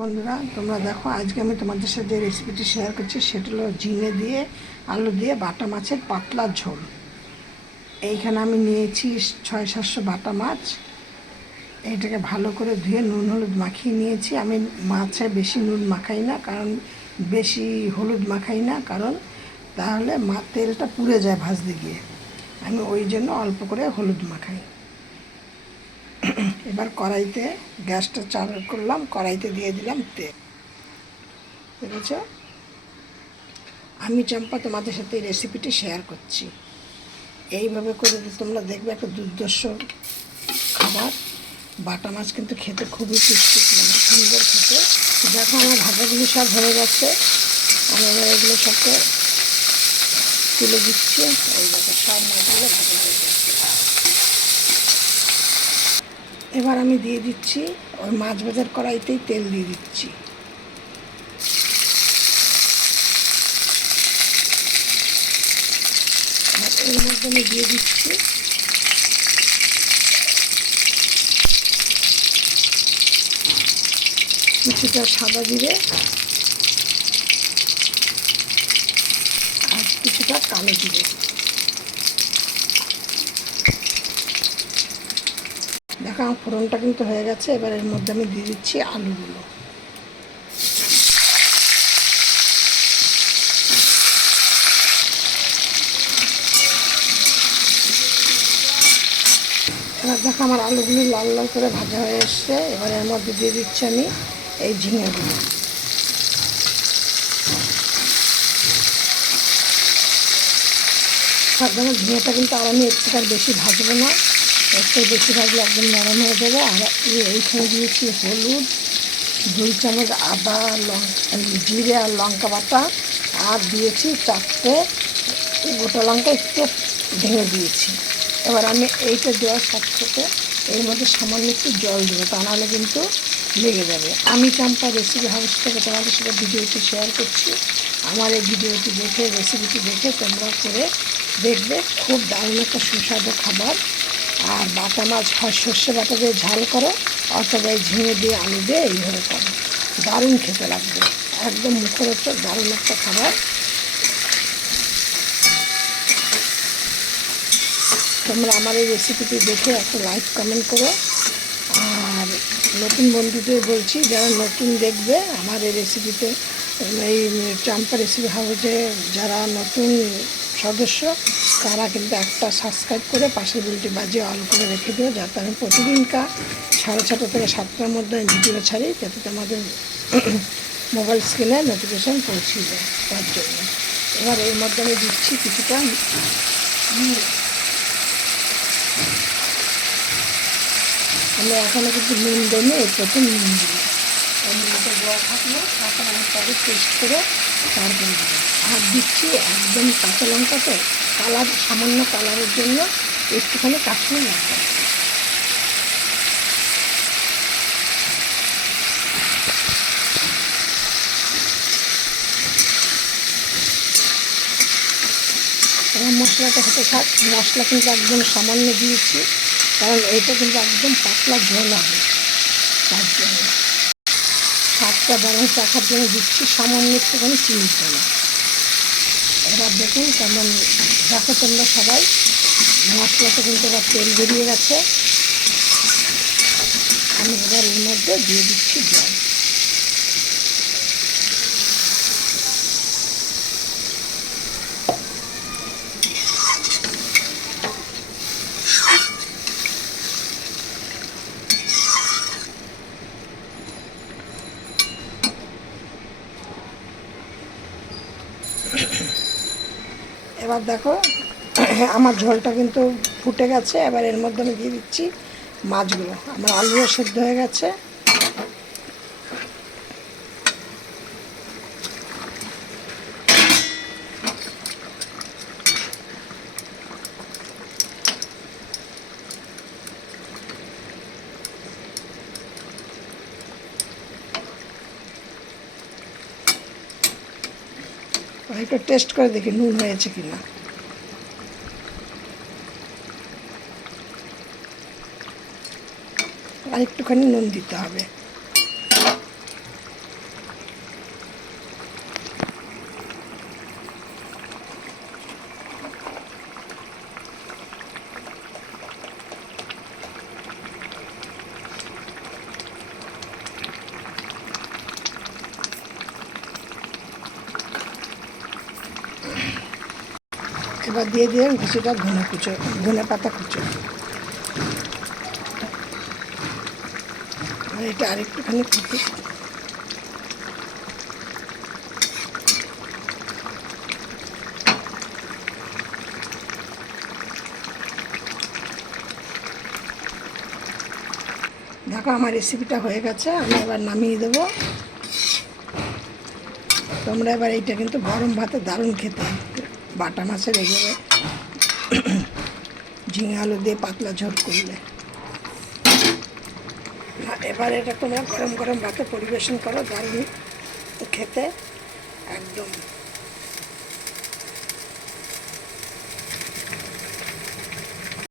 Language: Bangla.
বন্ধুরা, তোমরা দেখো আজকে আমি তোমাদের সাথে যে রেসিপিটি শেয়ার করছি সেটা হলো ঝিঙে দিয়ে আলু দিয়ে বাটা মাছের পাতলা ঝোল। এইখানে আমি নিয়েছি 600-700 বাটা মাছ। এইটাকে ভালো করে ধুয়ে নুন হলুদ মাখিয়ে নিয়েছি। আমি মাছে বেশি নুন মাখাই না, কারণ বেশি হলুদ মাখাই না, কারণ তাহলে তেলটা পুড়ে যায় ভাজতে গিয়ে। আমি ওই জন্য অল্প করে হলুদ মাখাই। এবার কড়াইতে গ্যাসটা চালু করলাম, কড়াইতে দিয়ে দিলাম তেল। ঠিক আছে, আমি চম্পা তোমাদের সাথে এই রেসিপিটি শেয়ার করছি। এইভাবে করে তোমরা দেখবে একটা দুর্ধর্ষ খাবার। বাটা মাছ কিন্তু খেতে খুবই টেস্টি, মানে সুন্দর খেতে। দেখো আমার ভাজাগুলো সব হয়ে গেছে, আমি এবার এগুলো সবকে তুলে দিচ্ছি। এই দেখো সব মাছগুলো ভাজা হয়ে গেছে। এবার আমি দিয়ে দিচ্ছি ওই মাছ ভাজার কড়াইতেই তেল দিয়ে দিচ্ছি। আর এর মধ্যে আমি দিয়ে দিচ্ছি কিছুটা সাদা জিরে আর কিছুটা কালো জিরে। দেখো আমার ফোড়নটা কিন্তু হয়ে গেছে। এবার এর মধ্যে আমি দিয়ে দিচ্ছি আলুগুলো। এবার দেখো আমার আলুগুলো লাল লাল করে ভাজা হয়ে এসছে। এবার এর মধ্যে দিয়ে দিচ্ছি আমি এই ঝিঙেগুলো। সাধারণত ঝিঙেটা কিন্তু আর আমি একটুখানি বেশি ভাজবো না, একটু বেশি ভাজলে একদম নরম হয়ে যাবে। আর এইখানে দিয়েছি হলুদ, 2 চামচ আদা, জিরে আর লঙ্কা বাটা, আর দিয়েছি 4টে গোটা লঙ্কা একটু ভেঙে দিয়েছি। এবার আমি এইটা দেওয়ার সাথে সাথে এর মধ্যে সামান্য একটু জল দেবো, তা নাহলে কিন্তু লেগে যাবে। আমি চম্পা রেসিপি হাউস থেকে তোমাদের সাথে ভিডিওটি শেয়ার করছি। আমার এই ভিডিওটি দেখে, রেসিপিটি দেখে তোমরা করে দেখবে, খুব দারুণ একটা সুস্বাদু খাবার। আর বাটা মাছ হয় সর্ষে বাটা দিয়ে ঝাল করো, অথবা এই ঝিঙে দিয়ে আলু দিয়ে এইভাবে করো, দারুণ খেতে লাগবে। একদম মুখরোচক দারুণ একটা খাবার। তোমরা আমার এই রেসিপিটি দেখে একটা লাইক কমেন্ট করো। আর নতুন বন্ধুদের বলছি, যারা নতুন দেখবে আমার এই রেসিপিতে, এই চম্পা রেসিপি হাউসে যারা নতুন সদস্য, তারা কিন্তু একটা সাবস্ক্রাইব করে পাশের বেলটি বাজিয়ে অল করে রেখে দিও, যাতে আমি প্রতিদিনকার 6:30 থেকে 7টার মধ্যে ভিডিও ছাড়ি, যাতে তোমাদের মোবাইল স্ক্রিনে নোটিফিকেশান পৌঁছে যায় তার জন্য। এবার এর মধ্যে আমি দিচ্ছি কিছুটা আমি এখনও কিন্তু নুন দিইনি, এই প্রথম নুন দিই। নুনটা দেওয়া থাকলে তখন আমি পরে টেস্ট করে তারপরে দেবো। আর দিচ্ছি একদম কাঁচা লঙ্কা, তো কালার, সামান্য কালারের জন্য একটুখানি কাশ্মীর লঙ্কা। আমার মশলাটা হতে থাক। মশলা কিন্তু একদম সামান্য দিয়েছি, কারণ এইটা কিন্তু একদম পাতলা ঝোল হবে, তার জন্য স্বাদটা ব্যালেন্স রাখার জন্য দিচ্ছি সামান্য একটুখানি চিনির জন্য। এবার দেখুন কেমন, দেখো তোমরা সবাই, মশলাটা কিন্তু এবার তেল বেরিয়ে গেছে। আমি এবার এর মধ্যে দিয়ে দিচ্ছি জল। এবার দেখো আমার ঝোলটা কিন্তু ফুটে গেছে। এবার এর মধ্যে আমি দিয়ে দিচ্ছি মাছগুলো। আমার আলুও সেদ্ধ হয়ে গেছে। একটু টেস্ট করে দেখি নুন হয়েছে কিনা। আর একটুখানি নুন দিতে হবে। এবার দিয়ে দিলাম কিছুটা ধনে পাতা কুচো। আর এটা আরেকটুখানি ফুটুক। দেখো আমার রেসিপিটা হয়ে গেছে, আমি এবার নামিয়ে দেবো। তোমরা এবার এইটা কিন্তু গরম ভাতে দারুণ খেতে, বাটা মাছের এগোবে ঝিঙে আলু দিয়ে পাতলা ঝোল করলে। এবার এটা তোমরা গরম গরম ভাতে পরিবেশন করো, দারুণ খেতে একদম।